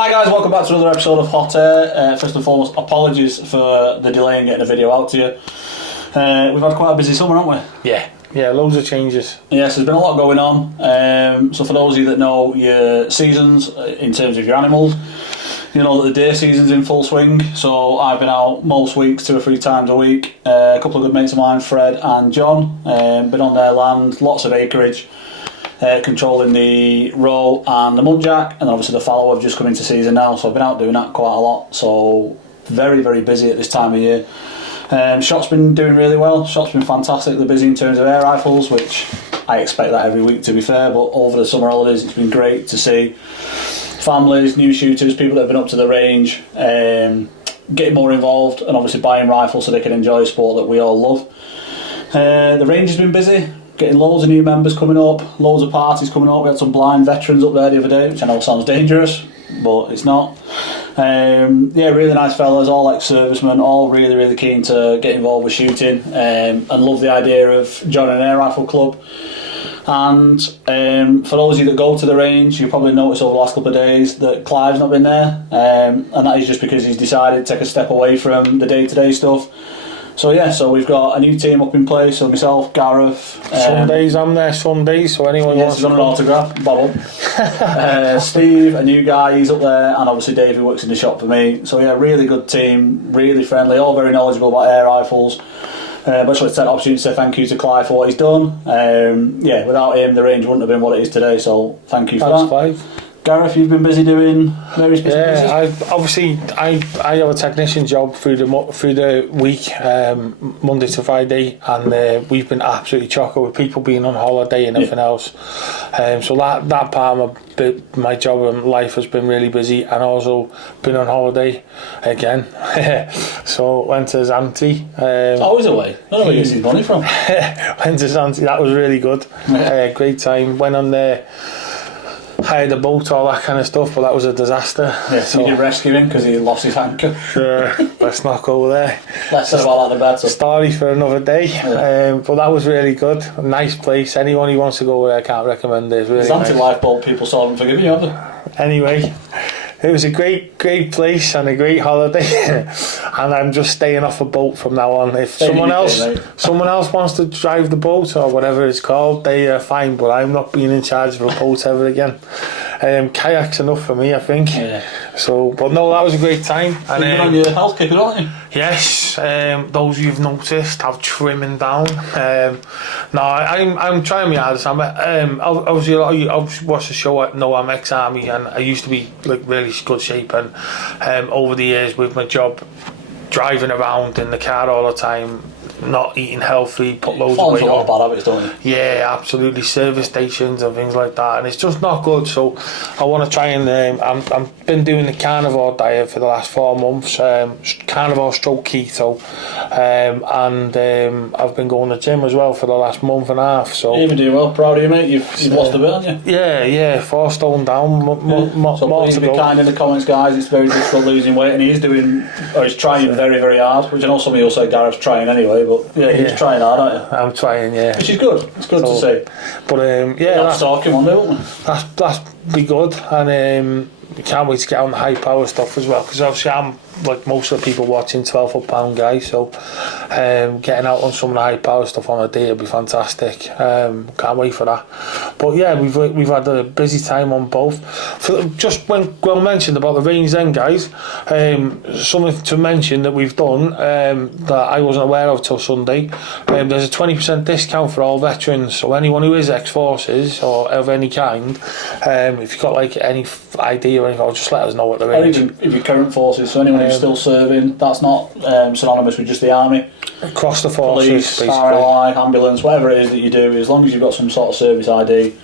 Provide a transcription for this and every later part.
Hi guys, welcome back to another episode of Hot Air. First and foremost, apologies for the delay in getting a video out to you. We've had quite a busy summer, haven't we? Yeah, loads of changes. Yes, there's been a lot going on. So for those of you that know your seasons in terms of your animals, you know that the deer season's in full swing. So I've been out most weeks, 2 or 3 times a week. A couple of good mates of mine, Fred and John, been on their land, lots of acreage. Controlling the roe and the muntjac, and obviously the fallow have just come into season now, so I've been out doing that quite a lot, so very busy at this time of year. Shot's been doing really well. Shot's been fantastic. They're busy in terms of air rifles, which I expect that every week to be fair, but over the summer holidays it's been great to see families, new shooters, people that have been up to the range getting more involved and obviously buying rifles so they can enjoy a sport that we all love. The range has been busy, getting loads of new members coming up, loads of parties coming up. We had some blind veterans up there the other day, which I know sounds dangerous, but it's not. Yeah, really nice fellas, all ex-servicemen, all really keen to get involved with shooting, and love the idea of joining an air rifle club. And for those of you that go to the range, you probably noticed over the last couple of days that Clive's not been there, and that is just because he's decided to take a step away from the day-to-day stuff. So yeah, so we've got a new team up in place. So myself, Gareth. Sundays, I'm there Sundays, so anyone wants to... Yes, he's on an autograph, Bob. Steve, a new guy, he's up there, and obviously Dave, who works in the shop for me. So yeah, really good team, really friendly, all very knowledgeable about air rifles. But I just want to take the opportunity to say thank you to Clive for what he's done. Yeah, without him, the range wouldn't have been what it is today, so thank you for that. Clive. Gareth, you've been busy doing various bits. I have a technician job through the week, Monday to Friday, and we've been absolutely chocker with people being on holiday and everything else. So that part of my job and life has been really busy, and also been on holiday again. So went to Zante. Always away. I don't know where he gets his money from. Went to Zante. That was really good. Great time. Went on there. Hired a boat, all that kind of stuff, but that was a disaster. Yeah, so you did rescue him because he lost his anchor. Sure, let's not go there. Let's talk about that in bed. Story for another day. Yeah. But that was really good. A nice place. Anyone who wants to go there, I can't recommend it. It's really nice. Lifeboat people still haven't forgiven you, have they? Anyway, it was a great place and a great holiday. And I'm just staying off a boat from now on. If someone else wants to drive the boat or whatever it's called, they are fine, but I'm not being in charge of a boat ever again. Kayak's enough for me, I think. Yeah. So, but no, that was a great time. And you've been on your health kicker, haven't you? Yes. Those you've noticed, I'm trimming down. No, I'm trying my hardest. Obviously, I've watched the show. I know I'm ex-army, and I used to be like really good shape. And over the years, with my job, driving around in the car all the time, not eating healthy, put loads of weight on. Bad habits, don't you? Yeah, absolutely. Service stations and things like that, and it's just not good. So I want to try and I've been doing the carnivore diet for the last 4 months, carnivore stroke keto, and I've been going to the gym as well for the last month and a half. So you've been doing well. Proud of you, mate. You've lost a bit, haven't you? Yeah, 4 stone down. So please be kind in the comments, guys. It's very difficult losing weight, and he's trying very hard. Which I know some of you will say Gareth's trying anyway. But yeah, he's trying hard, aren't you? I'm trying, yeah. Which is good. It's good to see. But yeah, that's talking one day, won't we? That's be good, and we can't wait to get on the high power stuff as well. Because obviously I'm like most of the people watching 12 foot-pound guys, so getting out on some of the high power stuff on a day would be fantastic. Can't wait for that. But yeah, we've had a busy time on both. Just when Gwill mentioned about the range then, guys, something to mention that we've done that I wasn't aware of till Sunday. There's a 20% discount for all veterans, so anyone who is ex-forces or of any kind, if you've got like any idea or anything, just let us know what the range. Or even if you're current forces, so anyone who's still serving, that's not synonymous with just the army. Across the forces, police, RLI, ambulance, whatever it is that you do, as long as you've got some sort of service ID.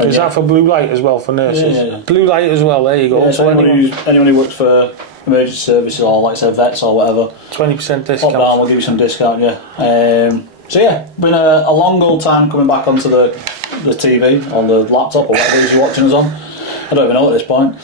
Is that for blue light as well, for nurses? Yeah. Blue light as well, there you go. Yeah, so anyone who works for emergency services or like I said vets or whatever, 20% discount. Pop down, we'll give you some discount, yeah. So yeah, been a long old time coming back onto the TV, on the laptop or whatever it is you're watching us on. I don't even know at this point.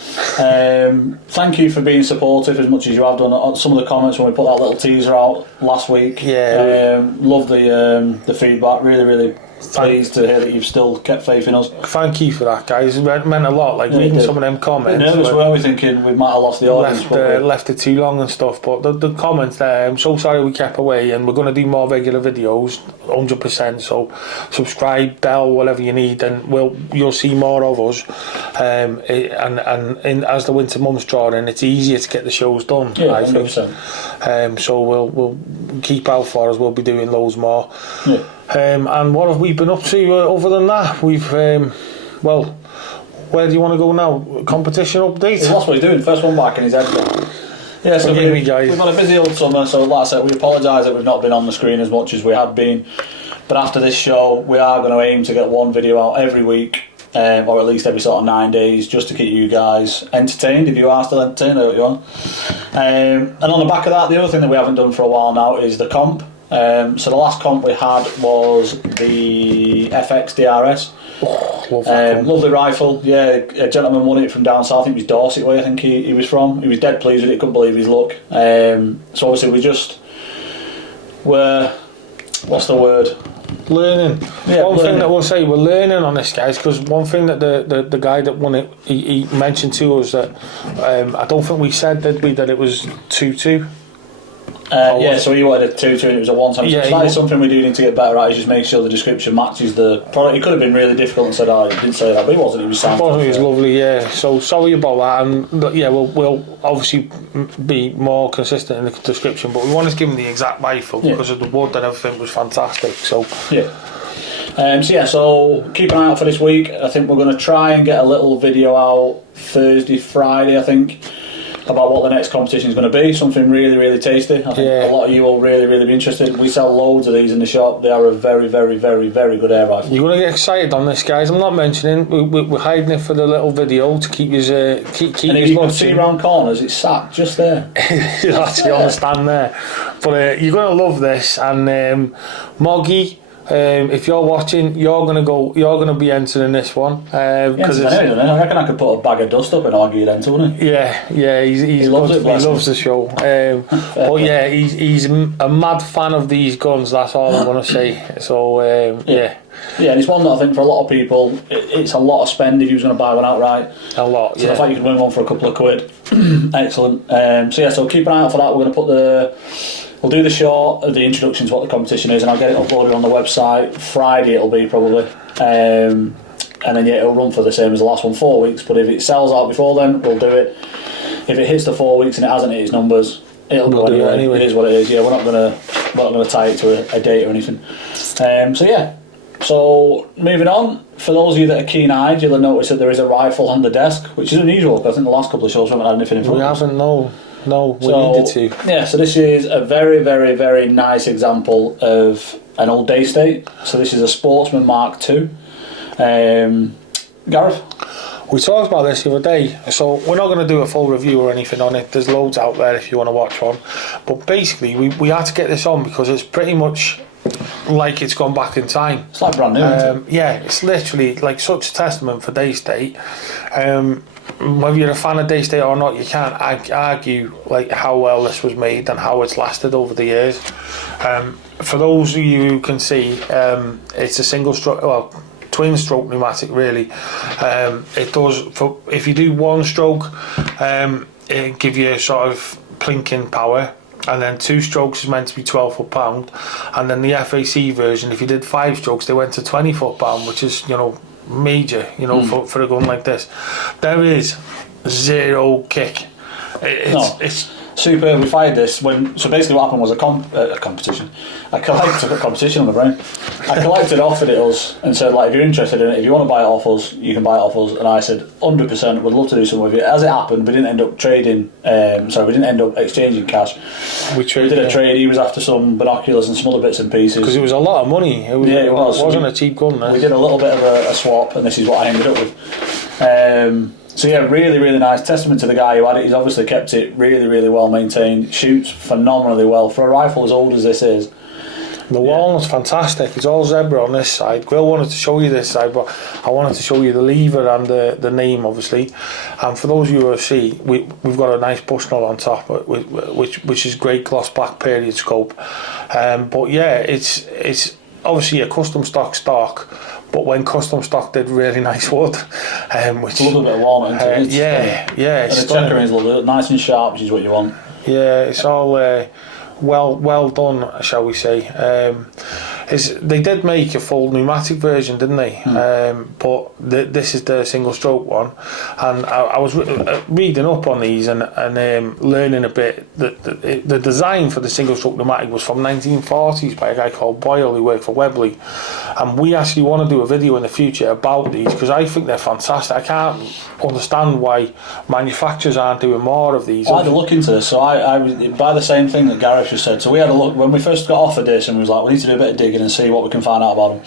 Thank you for being supportive as much as you have done. Some of the comments when we put that little teaser out last week. Yeah. Love the feedback. Really pleased to hear that you've still kept faith in us. Thank you for that, guys. It meant a lot. Like reading some of them comments. Nervous, weren't we, thinking we might have lost the audience? Left it too long and stuff. But the comments there, I'm so sorry we kept away, and we're going to do more regular videos, 100%. So subscribe, bell, whatever you need, and you'll see more of us. And as the winter months draw in, it's easier to get the shows done. Yeah, I 100%. think. So we'll keep out for us. We'll be doing loads more. Yeah. And what have we been up to other than that? We've well, where do you want to go now? Competition update? That's what he's doing. First one back in his head. Yeah, so we've had a busy old summer, so like I said, we apologise that we've not been on the screen as much as we had been. But after this show, we are going to aim to get one video out every week, or at least every sort of 9 days, just to keep you guys entertained, if you are still entertained, I hope you are. And on the back of that, the other thing that we haven't done for a while now is the comp. So the last comp we had was the FX DRS. Lovely rifle, yeah. A gentleman won it from down south. I think it was Dorset way. I think he was from. He was dead pleased with it. Couldn't believe his luck. So obviously we're what's the word? Learning. Yeah, one thing that we'll say, we're learning on this, guys, because one thing that the guy that won it, he mentioned to us that I don't think we said, did we, that it was 2-2. Yeah, so he wanted a 2-2 and it was a 1-time. Yeah, that is something we do need to get better at, is just make sure the description matches the product. It could have been really difficult and said, oh, he didn't say that, but he wasn't. He was sound. It was lovely, yeah. So sorry about that, and yeah, we'll obviously be more consistent in the description, but we wanted to give him the exact rifle because of the wood and everything was fantastic. So yeah. So keep an eye out for this week. I think we're going to try and get a little video out Thursday, Friday, I think, about what the next competition is going to be. Something really, really tasty. I think a lot of you will really, really be interested. We sell loads of these in the shop. They are a very, very, very, very good air rifle. You're going to get excited on this, guys. I'm not mentioning. We're hiding it for the little video to keep you keep and if you can see round corners, it's sat just there. You actually understand there. But you're going to love this. And Moggy, if you're watching, you're gonna be entering this one. I reckon I could put a bag of dust up and argue then, wouldn't he? Yeah, he loves it. He loves the show. But yeah, he's a mad fan of these guns. That's all I'm gonna say. So yeah, and it's one that I think for a lot of people, it's a lot of spend if you was going to buy one outright. A lot. So the fact you can win one for a couple of quid, excellent. So keep an eye out for that. We're going to put We'll do the short of the introduction to what the competition is, and I'll get it uploaded on the website. Friday it'll be probably. And then it'll run for the same as the last one, 4 weeks. But if it sells out before then, we'll do it. If it hits the 4 weeks and it hasn't hit its numbers, it'll go anyway. It is what it is. Yeah, we're not gonna tie it to a date or anything. So moving on, for those of you that are keen-eyed, you'll have noticed that there is a rifle on the desk, which is unusual because I think the last couple of shows we haven't had anything in front of us. We haven't, no, we needed to. Yeah, so this is a very, very, very nice example of an old Daystate. So this is a Sportsman Mk2. Gareth? We talked about this the other day, so we're not going to do a full review or anything on it. There's loads out there if you want to watch one. But basically, we had to get this on because it's pretty much like it's gone back in time. It's like brand new, isn't it? Yeah, it's literally like such a testament for Daystate. Whether you're a fan of Daystate or not, you can't argue like how well this was made and how it's lasted over the years. For those of you who can see, it's a single stroke, twin stroke pneumatic really. It does, if you do one stroke, it give you a sort of plinking power, and then 2 strokes is meant to be 12 foot-pound, and then the FAC version, if you did 5 strokes, they went to 20 foot-pound, which is, major, for a gun like this. There is zero kick. It's superb. We fired this so basically what happened was a competition. I collected offered it us and said, like, if you're interested in it, if you want to buy it off us, you can buy it off us. And I said 100%, we'd love to do something with it. As it happened, we didn't end up trading. We didn't end up exchanging cash. We did a trade. He was after some binoculars and some other bits and pieces because it was a lot of money. It wasn't a cheap gun. We did a little bit of a swap, and this is what I ended up with. So yeah, really, really nice. Testament to the guy who had it. He's obviously kept it really, really well maintained. Shoots phenomenally well for a rifle as old as this is. The walnut's fantastic. It's all zebra on this side. Gwill wanted to show you this side, but I wanted to show you the lever and the name, obviously. And for those of you who see, we've got a nice Bushnell on top, which is great gloss black period scope. But yeah, it's obviously a custom stock, but when custom stock did really nice wood, which a little bit of walnut into it. Yeah. And the checker is a little bit nice and sharp, which is what you want. Yeah, it's all well done, shall we say. They did make a full pneumatic version, didn't they? But this is the single stroke one, and I was reading up on these and learning a bit that the design for the single stroke pneumatic was from 1940s by a guy called Boyle who worked for Webley, and we actually want to do a video in the future about these because I think they're fantastic. I can't understand why manufacturers aren't doing more of these. I had a look into this, so I was by the same thing that Gareth just said. So we had a look when we first got offered this, and we was like, we need to do a bit of digging and see what we can find out about them.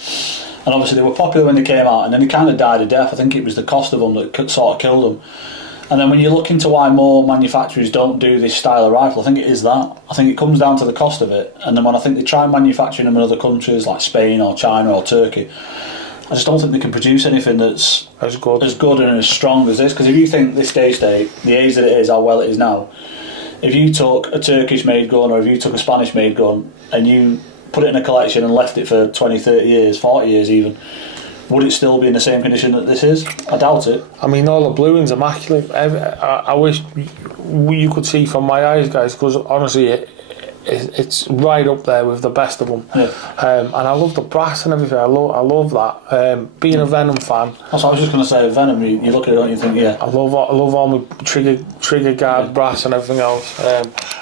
And obviously they were popular when they came out, and then they kind of died a death. I think it was the cost of them that sort of killed them. And then when you look into why more manufacturers don't do this style of rifle, I think it is that. I think it comes down to the cost of it. And then when I think they try manufacturing them in other countries like Spain or China or Turkey, I just don't think they can produce anything that's as good and as strong as this. Because if you think this Daystate, the age that it is, how well it is now, if you took a Turkish-made gun or if you took a Spanish-made gun and you put it in a collection and left it for 20, 30 years, 40 years even, would it still be in the same condition that this is? I doubt it. I mean, all the blue ones immaculate. I wish you could see from my eyes, guys, because honestly, it's right up there with the best of them. Yeah. And I love the brass and everything. I love that. Being a Venom fan. That's what I was just going to say. Venom, you look at it and you think, yeah. I love all my trigger guard brass and everything else.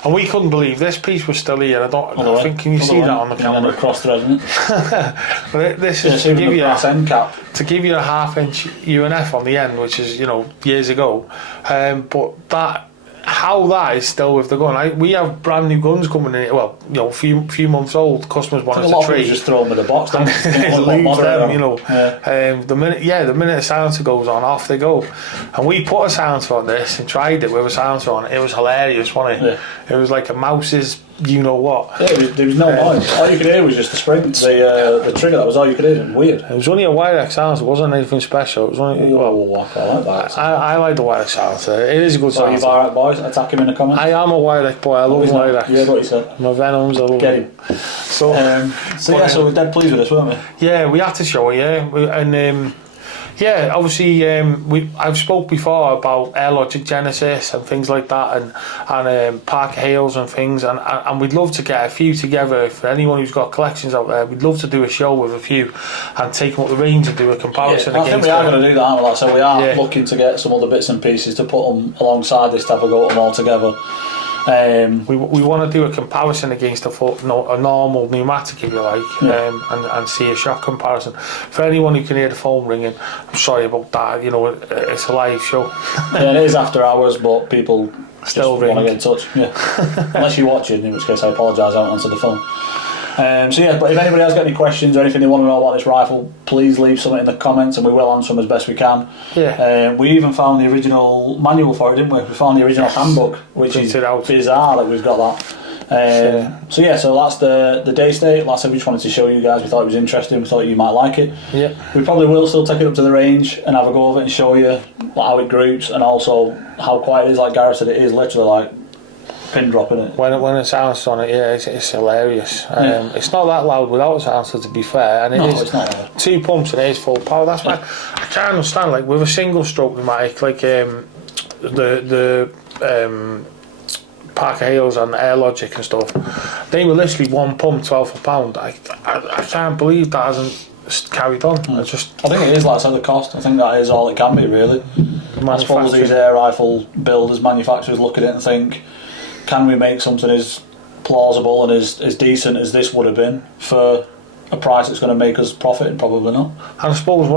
And we couldn't believe this piece was still here. I think, can you see that on the camera? Cross-threading it. This is to give you end cap. To give you a 1/2 inch UNF on the end, which is years ago. But that. How that is still with the gun. We have brand new guns coming in. Well, a few months old. Customers want us to trade. Just throw them in a box. Don't lose them, the minute a silencer goes on, off they go. And we put a silencer on this and tried it with a silencer on. It was hilarious, wasn't it? Yeah. It was like a mouse's, what. Yeah, there was no noise. All you could hear was just the spring, the trigger. That was all you could hear. It was weird. It was only a Wirex silencer. It wasn't anything special. It was only. I like that. I like the Wirex silencer. It is a good silencer. So you Wirex boys, attack him in the comments. I am a Wirex boy. I love Wirex. Yeah, what you said. My Venoms. I love Get him. So we're dead pleased with this, weren't we? Yeah, we had to show it. Yeah, obviously, I've spoke before about Air Logic Genesis and things like that, and Parker Hales and things, and we'd love to get a few together. For anyone who's got collections out there, we'd love to do a show with a few and take them up the range and do a comparison. I think we are going to do that, aren't we? So we are looking to get some other bits and pieces to put them alongside this to have a go at them all together. We want to do a comparison against a normal pneumatic, if you like, and see a shot comparison. For anyone who can hear the phone ringing, I'm sorry about that. It's a live show. Yeah, it is after hours, but people still want to get in touch. Yeah, unless you're watching, in which case I apologise. I won't answer the phone. But if anybody has got any questions or anything they want to know about this rifle, please leave something in the comments and we will answer them as best we can. Yeah. We even found the original manual for it, didn't we? We found the original handbook, which is bizarre that we've got that. So that's the Daystate. Like I said, we just wanted to show you guys. We thought it was interesting. We thought you might like it. Yeah. We probably will still take it up to the range and have a go of it and show you how it groups and also how quiet it is. Like Gareth said, it is literally like pin dropping it. When it sounds on it, it's hilarious. It's not that loud without a silencer, to be fair, and it's not loud. 2 pumps and it is full power. That's why I can't understand, like with a single stroke pneumatic, like the Parker Hales and Air Logic and stuff, they were literally 1 pump, 12 a pound. I can't believe that hasn't carried on. I think it is, like I said, the cost. I think that is all it can be, really. I suppose these air rifle builders, manufacturers look at it and think, can we make something as plausible and as decent as this would have been for a price that's going to make us profit? Probably not. And I suppose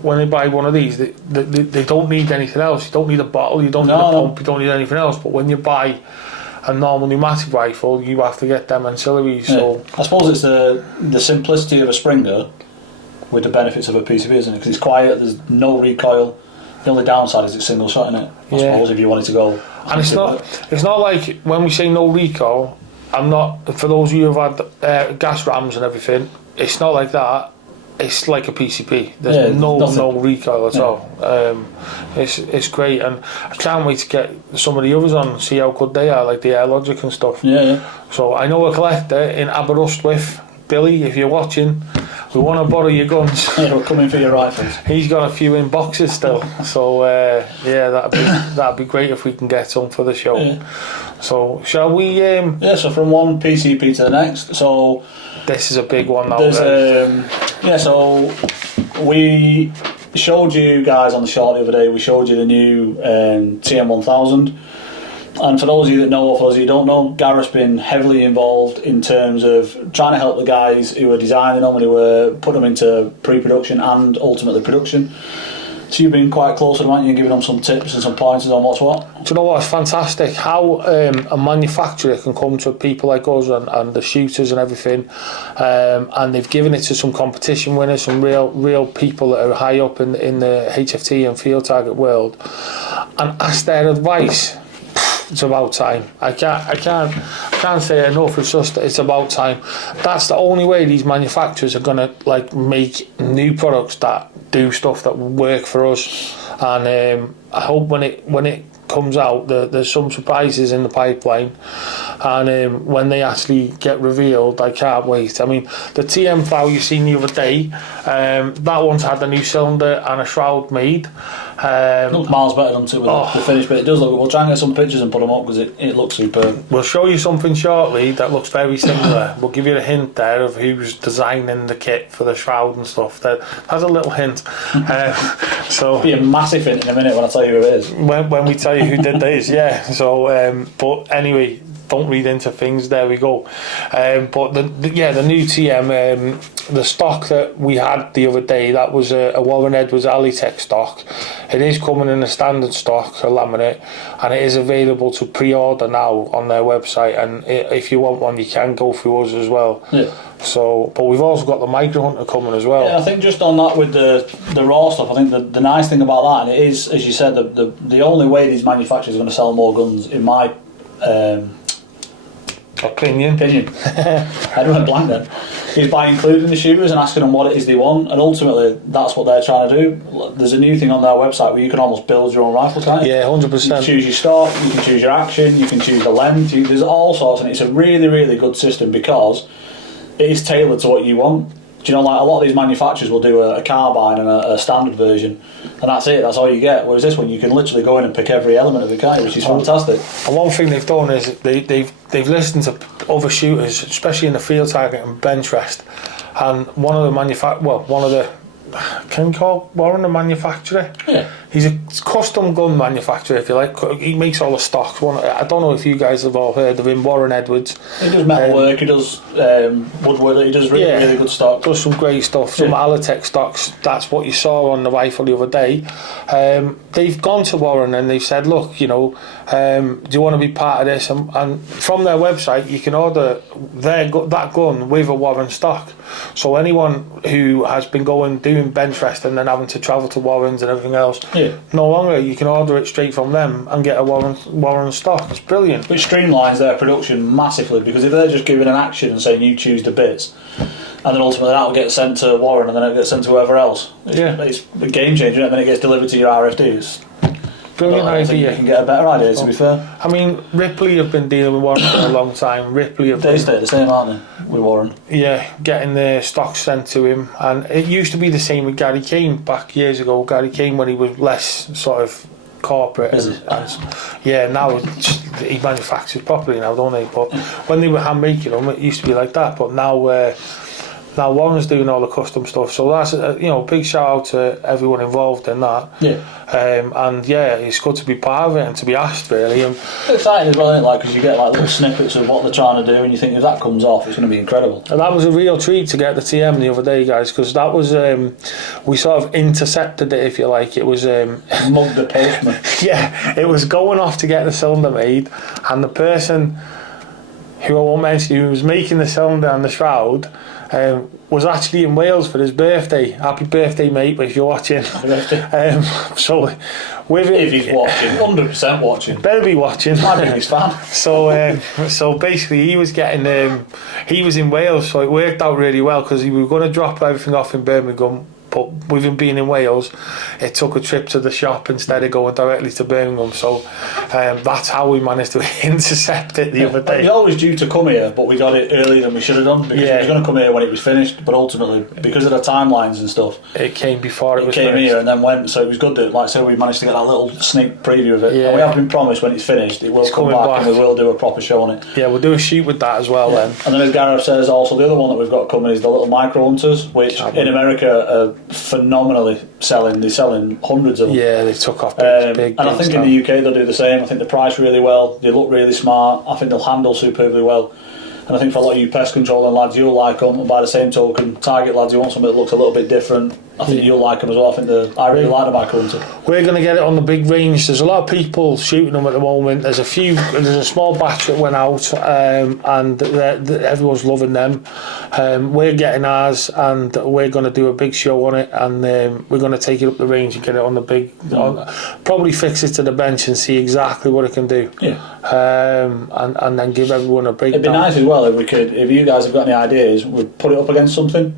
when they buy one of these, they don't need anything else. You don't need a bottle, you don't need a pump, you don't need anything else. But when you buy a normal pneumatic rifle, you have to get them ancillaries. So I suppose it's the simplicity of a Springer with the benefits of a PCB, isn't it? Because it's quiet, there's no recoil. The only downside is it's single shot, isn't it? I suppose if you wanted to go. And it's not like when we say no recoil, for those of you who have had gas rams and everything, it's not like that. It's like a PCP. There's no recoil at all. It's great, and I can't wait to get some of the others on and see how good they are, like the Air Logic and stuff. Yeah. So I know a collector in Aberystwyth, Billy, if you're watching, we want to borrow your guns. Yeah, we're coming for your rifles. He's got a few in boxes still, so yeah, that'd be great if we can get some for the show. Yeah. So shall we? Yeah. So from one PCP to the next. So this is a big one now. Yeah. So we showed you guys on the short the other day. We showed you the new TM1000. And for those of you that know, or for those of you who don't know, Gareth's been heavily involved in terms of trying to help the guys who were designing them and who were putting them into pre-production and ultimately production. So you've been quite close to them, haven't you, giving them some tips and some pointers on what's what? Do you know what? It's fantastic how a manufacturer can come to people like us and the shooters and everything, and they've given it to some competition winners, some real people that are high up in the HFT and field target world, and ask their advice. It's about time. I can't say enough. It's about time. That's the only way these manufacturers are gonna make new products that do stuff that work for us. And I hope when it comes out, there's some surprises in the pipeline. And when they actually get revealed, I can't wait. I mean, the TM1000 you seen the other day, that one's had a new cylinder and a shroud made. Looks miles better, doesn't it, with the finish, but it does look. We'll try and get some pictures and put them up because it looks superb. We'll show you something shortly that looks very similar. We'll give you a hint there of who's designing the kit for the shroud and stuff. That's a little hint. So it'll be a massive hint in a minute when I tell you who it is. When we tell you who did this, yeah. So, but anyway, don't read into things. There we go. But the new TM, the stock that we had the other day, that was a Warren Edwards Alitech stock. It is coming in a standard stock, a laminate, and it is available to pre-order now on their website. And if you want one, you can go through us as well. Yeah. So, but we've also got the Microhunter coming as well. Yeah, I think just on that with the raw stuff, I think the nice thing about that, and it is, as you said, the only way these manufacturers are going to sell more guns, in my opinion. I don't went blank then. Is by including the shooters and asking them what it is they want, and ultimately that's what they're trying to do. There's a new thing on their website where you can almost build your own rifle, can't you? Yeah, 100%. You can choose your stock, you can choose your action, you can choose the length. There's all sorts, and it's a really, really good system because it is tailored to what you want. Do you know, like a lot of these manufacturers will do a carbine and a standard version, and that's it, that's all you get. Whereas this one, you can literally go in and pick every element of it, can't you, which is fantastic. And one thing they've done is they've listened to other shooters, especially in the field target and bench rest, and one of the can you call Warren a manufacturer? Yeah. He's a custom gun manufacturer, if you like. He makes all the stocks. I don't know if you guys have all heard of him, Warren Edwards. He does metal work, he does woodwork, he does really good stock. Does some great stuff, some Alitech stocks. That's what you saw on the rifle the other day. They've gone to Warren and they've said, look, do you want to be part of this? And from their website, you can order that gun with a Warren stock. So anyone who has been doing bench rest and then having to travel to Warren's and everything else, no longer, you can order it straight from them and get a Warren stock. It's brilliant. Which streamlines their production massively, because if they're just giving an action and saying you choose the bits, and then ultimately that will get sent to Warren and then it gets sent to whoever else. It's a game changer, and then it gets delivered to your RFDs. Brilliant idea. You can get a better idea, to be fair. I mean, Ripley have been dealing with Warren for a long time. Daystate the same, aren't they, with Warren? Yeah, getting the stock sent to him. And it used to be the same with Gary Kane back years ago. Gary Kane, when he was less sort of corporate. Now he manufactures properly now, don't he? But when they were hand making them, it used to be like that. But now Warren's doing all the custom stuff, so that's a big shout out to everyone involved in that. It's good to be part of it and to be asked, really. It's exciting as well, isn't it? Like, because you get little snippets of what they're trying to do, and you think if that comes off, it's going to be incredible. And that was a real treat to get the TM the other day, guys, because that was we sort of intercepted it, if you like. It was mugged the postman. Yeah, it was going off to get the cylinder made, and the person who I won't mention, who was making the cylinder and the shroud, was actually in Wales for his birthday. Happy birthday, mate, if you're watching. So with it, if he's watching, 100% watching, better be watching. My biggest fan. So basically he was getting he was in Wales, so it worked out really well because he was going to drop everything off in Birmingham, but with him being in Wales, it took a trip to the shop instead of going directly to Birmingham. So that's how we managed to intercept it the other day. It was always due to come here, but we got it earlier than we should have done, because it was going to come here when it was finished, but ultimately, because of the timelines and stuff, it came before it was came finished. Here and then went. So it was good that, like I said, we managed to get that little sneak preview of it. And we have been promised when it's finished, it will come back and we will do a proper show on it. Yeah, we'll do a shoot with that as well then. And then, as Gareth says, also the other one that we've got coming is the little Microhunters, which in America are phenomenally selling. They're selling hundreds of them. Yeah, they took off big. And I think in the UK they'll do the same. I think they price really well. They look really smart. I think they'll handle superbly well. And I think for a lot of you pest controlling lads, you'll like them. And by the same token, target lads, you want something that looks a little bit different, I think you'll like them as well. I really like the Microhunter. We're going to get it on the big range. There's a lot of people shooting them at the moment. There's a small batch that went out, and everyone's loving them. We're getting ours, and we're going to do a big show on it, and we're going to take it up the range and get it on the big. Probably fix it to the bench and see exactly what it can do. Yeah. And then give everyone a breakdown. It'd be nice as well if you guys have got any ideas, we'd put it up against something.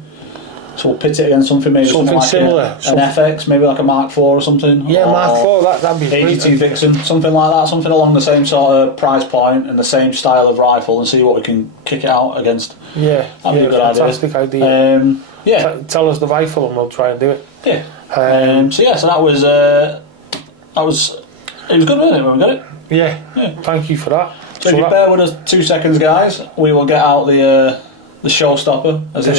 So we'll pit it against something like similar, an FX, maybe like a Mark IV or something. Yeah, Mark IV, that'd be great. AGT Vixen, something like that, something along the same sort of price point and the same style of rifle, and see what we can kick it out against. Yeah, that'd be a good fantastic idea. Tell us the rifle and we'll try and do it. Yeah. So that was it was good, wasn't it, when we got it? Yeah. Thank you for that. So if you bear with us 2 seconds, guys, we will get out the showstopper, as it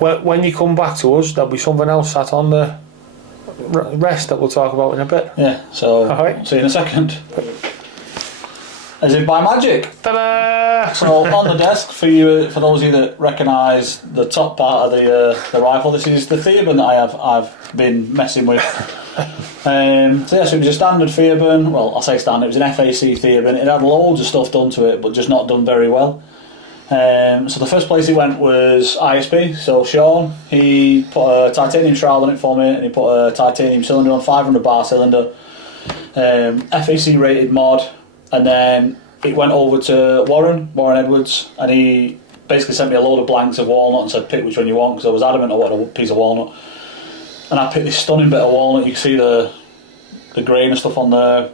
were. When you come back to us, there'll be something else sat on the rest that we'll talk about in a bit. Yeah, so see you in a second. As if by magic. Ta-da! So on the desk, for those of you that recognise the top part of the rifle, this is the Theoben that I've been messing with. So it was a standard Theoben. Well, I say standard, it was an FAC Theoben. It had loads of stuff done to it, but just not done very well. So the first place he went was ISP. So Sean, he put a titanium shroud on it for me, and he put a titanium cylinder on, 500 bar cylinder, FAC rated mod, and then it went over to Warren Edwards, and he basically sent me a load of blanks of walnut and said pick which one you want, because I was adamant I wanted a piece of walnut, and I picked this stunning bit of walnut. You can see the grain and stuff on the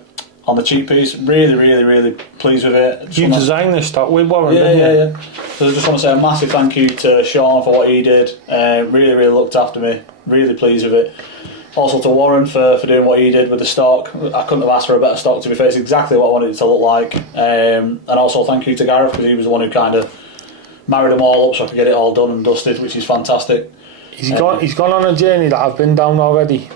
cheek piece. Really pleased with it. You designed this stuff with Warren, yeah. So I just want to say a massive thank you to Sean for what he did. Really looked after me. Really pleased with it. Also to Warren for doing what he did with the stock. I couldn't have asked for a better stock, to be fair. It's exactly what I wanted it to look like. And also thank you to Gareth, because he was the one who kind of married them all up so I could get it all done and dusted, which is fantastic. He's gone on a journey that I've been down already.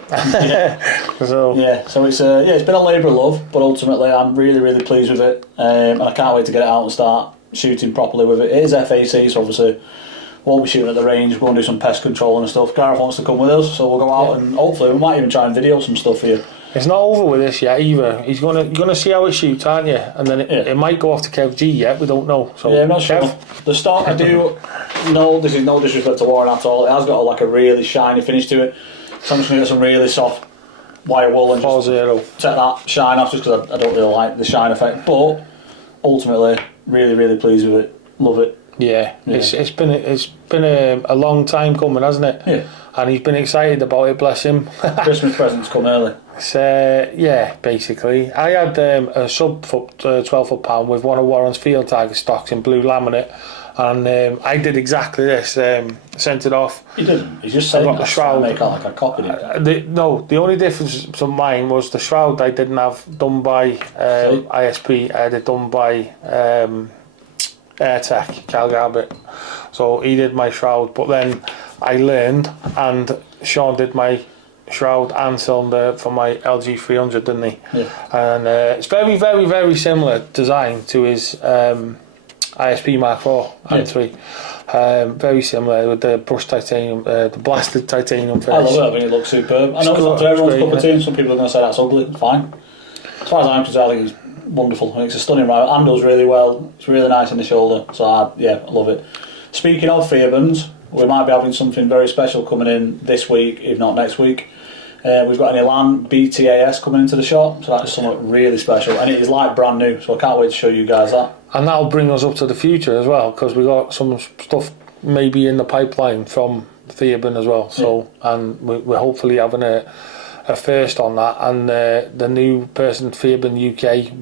So it's been a labour of love, but ultimately I'm really pleased with it, and I can't wait to get it out and start shooting properly with it. It is FAC, so obviously we'll be shooting at the range. We're going to do some pest control and stuff. Gareth wants to come with us, so we'll go out and hopefully we might even try and video some stuff for you. It's not over with this yet either. You're gonna see how it shoots, aren't you? And then it might go off to Kev G yet. We don't know. So I'm not sure. The stock, I do. No, this is no disrespect to Warren at all. It has got a really shiny finish to it. So I'm just gonna get some really soft wire wool and just take that shine off, just because I don't really like the shine effect. But ultimately, really pleased with it. Love it. Yeah. It's been a long time coming, hasn't it? Yeah. And he's been excited about it, bless him. Christmas presents come early. Basically. I had a sub 12 foot pound with one of Warren's field target stocks in blue laminate, and I did exactly this. Sent it off. He didn't. He just said the shroud. Make out like I copied it. The only difference from mine was the shroud I didn't have done by ISP. I had it done by AirTech, Cal Garbett. So he did my shroud, but then I learned, and Sean did my shroud and cylinder for my LG 300, didn't he? Yeah. And it's very similar design to his ISP Mark IV and 3. Very similar with the brushed titanium, the blasted titanium finish. I love it. I think it looks superb. I know it's not to everyone's cup of tea, and some people are going to say that's ugly. Fine. As far as I'm concerned, I think it's wonderful. I think it's a stunning rifle. Handles really well. It's really nice in the shoulder. So I love it. Speaking of Theobens, we might be having something very special coming in this week, if not next week. We've got an Elan BTAS coming into the shop, so that's something really special, and it is like brand new, so I can't wait to show you guys that. And that'll bring us up to the future as well, because we got some stuff maybe in the pipeline from Theoben as well. So and we're hopefully having a first on that, and the new person, Theoben UK,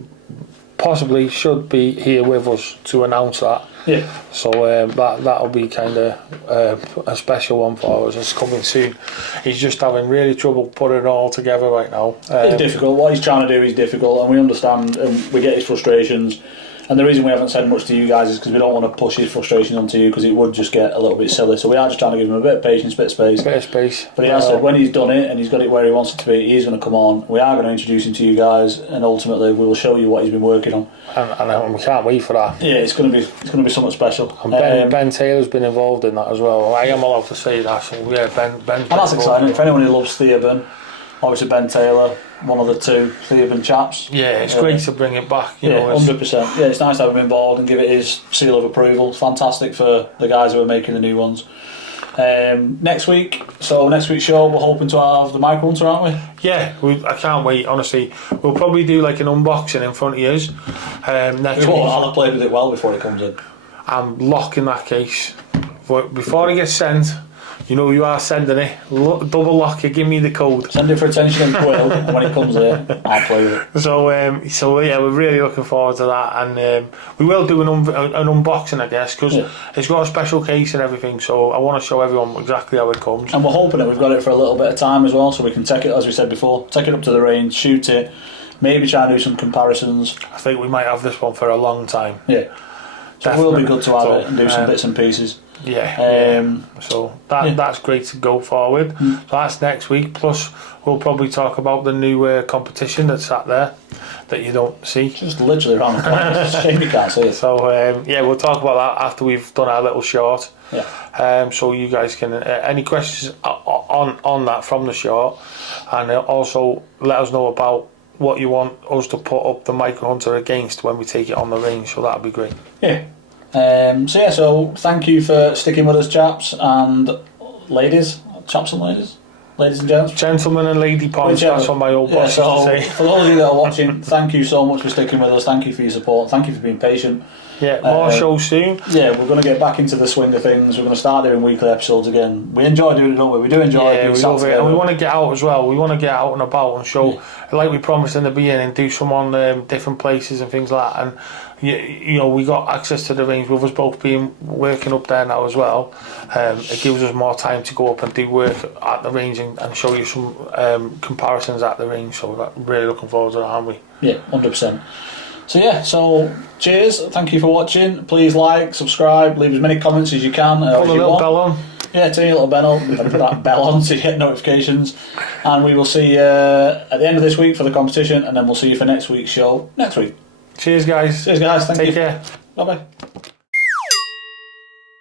possibly should be here with us to announce that. Yeah. So that'll be kind of a special one for us. It's coming soon. He's just having really trouble putting it all together right now. It's difficult. What he's trying to do is difficult, and we understand, and we get his frustrations. And the reason we haven't said much to you guys is because we don't want to push his frustration onto you, because it would just get a little bit silly. So we are just trying to give him a bit of patience, a bit of space. But he has said when he's done it and he's got it where he wants it to be, he's going to come on. We are going to introduce him to you guys, and ultimately we will show you what he's been working on. And we can't wait for that. Yeah, it's going to be something special. And Ben Taylor's been involved in that as well. I am allowed to say that. So yeah, Ben's and that's exciting. If anyone who loves Theoben, obviously Ben Taylor, one of the two Theoben chaps. Yeah, it's great to bring it back. You know, 100%. Yeah, it's nice to have him involved and give it his seal of approval. It's fantastic for the guys who are making the new ones. Next week's show, we're hoping to have the Microhunter, aren't we? Yeah, I can't wait. Honestly, we'll probably do like an unboxing in front of you. Next week. I'll have played with it well before it comes in. I'm locking that case. But before it gets sent, you know you are sending it. Double lock it. Give me the code. Send it for attention and Gwill, and when it comes here, I'll play with it. So yeah, we're really looking forward to that, and we will do an unboxing, I guess, because it's got a special case and everything. So I want to show everyone exactly how it comes. And we're hoping that we've got it for a little bit of time as well, so we can take it, as we said before, take it up to the range, shoot it, maybe try and do some comparisons. I think we might have this one for a long time. Yeah, so it will be good to have it and do some bits and pieces. Yeah. So that's great to go forward. So that's next week. Plus, we'll probably talk about the new competition that's sat there that you don't see. Just literally around the corner. It's a shame you can't see it. So we'll talk about that after we've done our little short. Yeah. So you guys can any questions on that from the short, and also let us know about what you want us to put up the Microhunter against when we take it on the range. So that'd be great. Yeah. So thank you for sticking with us, chaps and ladies, chaps and ladies and gents. Gentlemen and lady ponds, that's what my old boss used to say. For those of you that are watching, thank you so much for sticking with us, thank you for your support, thank you for being patient. Yeah, more shows soon. Yeah, we're going to get back into the swing of things. We're going to start doing weekly episodes again. We enjoy doing it, don't we? We do enjoy it. We love it. And we want to get out as well. We want to get out and about and show, like we promised in the beginning, do some on different places and things like that. And you know, we got access to the range with us both being working up there now as well. It gives us more time to go up and do work at the range and show you some comparisons at the range. So we're really looking forward to that, aren't we? Yeah, 100%. So cheers, thank you for watching. Please like, subscribe, leave as many comments as you can. Put a little bell on. Yeah, turn your little bell on. Put that bell on so you get notifications. And we will see you at the end of this week for the competition, and then we'll see you for next week's show next week. Cheers, guys. Cheers, guys. Thank you. Take care. Bye-bye.